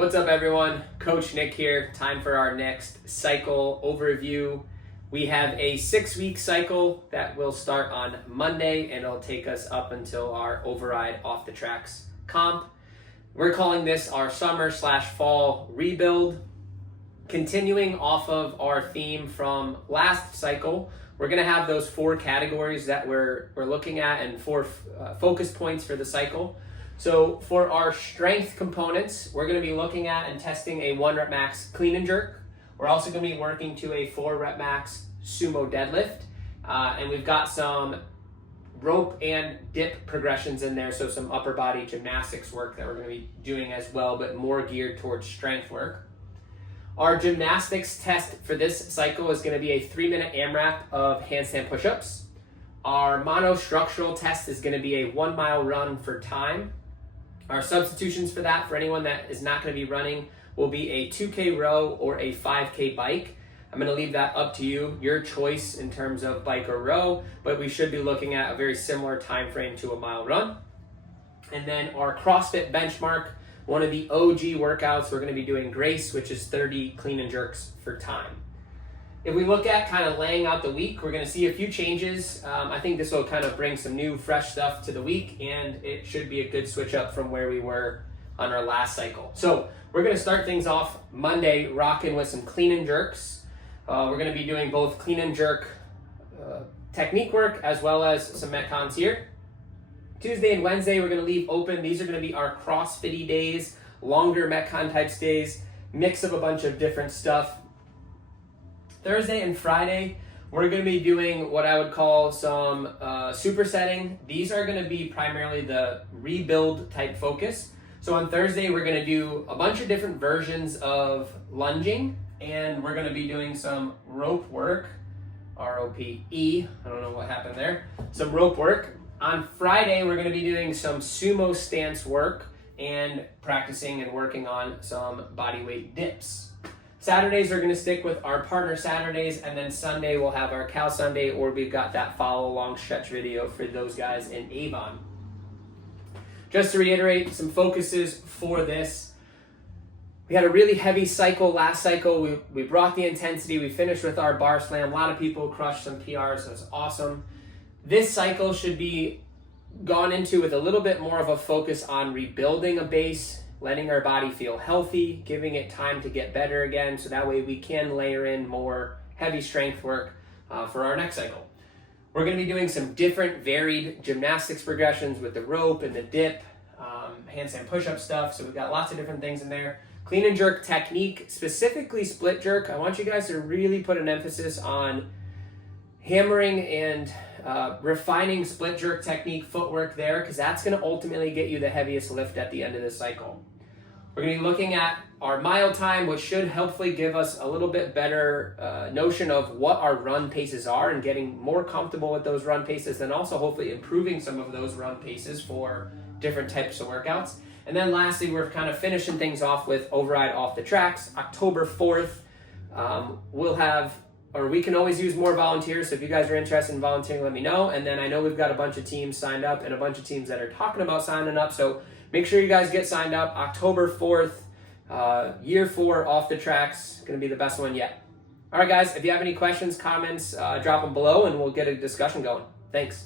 What's up, everyone? Coach Nick here. Time for our next cycle overview. We have a 6-week cycle that will start on Monday and it'll take us up until our override off the tracks comp. We're calling this our summer/fall rebuild. Continuing off of our theme from last cycle, we're going to have those 4 categories that we're looking at and 4 focus points for the cycle. So for our strength components, we're going to be looking at and testing a 1 rep max clean and jerk. We're also going to be working to a 4 rep max sumo deadlift. And we've got some rope and dip progressions in there, so some upper body gymnastics work that we're going to be doing as well, but more geared towards strength work. Our gymnastics test for this cycle is going to be a 3-minute AMRAP of handstand push-ups. Our monostructural test is going to be a 1 mile run for time. Our substitutions for that, for anyone that is not going to be running, will be a 2K row or a 5K bike. I'm going to leave that up to you, your choice in terms of bike or row, but we should be looking at a very similar time frame to a mile run. And then our CrossFit benchmark, one of the OG workouts, we're going to be doing Grace, which is 30 clean and jerks for time. If we look at kind of laying out the week, we're going to see a few changes. I think this will kind of bring some new, fresh stuff to the week, and it should be a good switch up from where we were on our last cycle. So we're going to start things off Monday rocking with some clean and jerks. We're going to be doing both clean and jerk technique work as well as some Metcons here. Tuesday and Wednesday, we're going to leave open. These are going to be our CrossFit-y days, longer Metcon types days, mix of a bunch of different stuff. Thursday and Friday, we're going to be doing what I would call some supersetting. These are going to be primarily the rebuild type focus. So on Thursday, we're going to do a bunch of different versions of lunging, and we're going to be doing some rope work, R-O-P-E, I don't know what happened there, some rope work. On Friday, we're going to be doing some sumo stance work and practicing and working on some body weight dips. Saturdays are going to stick with our partner Saturdays, and then Sunday we'll have our Cal Sunday, or we've got that follow along stretch video for those guys in Avon. Just to reiterate some focuses for this, we had a really heavy cycle last cycle. We brought the intensity, we finished with our bar slam. A lot of people crushed some PRs, so it's awesome. This cycle should be gone into with a little bit more of a focus on rebuilding a base, letting our body feel healthy, giving it time to get better again, so that way we can layer in more heavy strength work for our next cycle. We're going to be doing some different varied gymnastics progressions with the rope and the dip, handstand push-up stuff, so we've got lots of different things in there. Clean and jerk technique, specifically split jerk. I want you guys to really put an emphasis on hammering and refining split jerk technique footwork there, because that's going to ultimately get you the heaviest lift at the end of the cycle. We're going to be looking at our mile time, which should hopefully give us a little bit better notion of what our run paces are and getting more comfortable with those run paces, and also hopefully improving some of those run paces for different types of workouts. And then lastly, we're kind of finishing things off with override off the tracks. October 4th, we can always use more volunteers, so if you guys are interested in volunteering, let me know. And then I know we've got a bunch of teams signed up and a bunch of teams that are talking about signing up, so make sure you guys get signed up. October 4th, year 4 off the tracks, going to be the best one yet. All right, guys, if you have any questions, comments, drop them below and we'll get a discussion going. Thanks.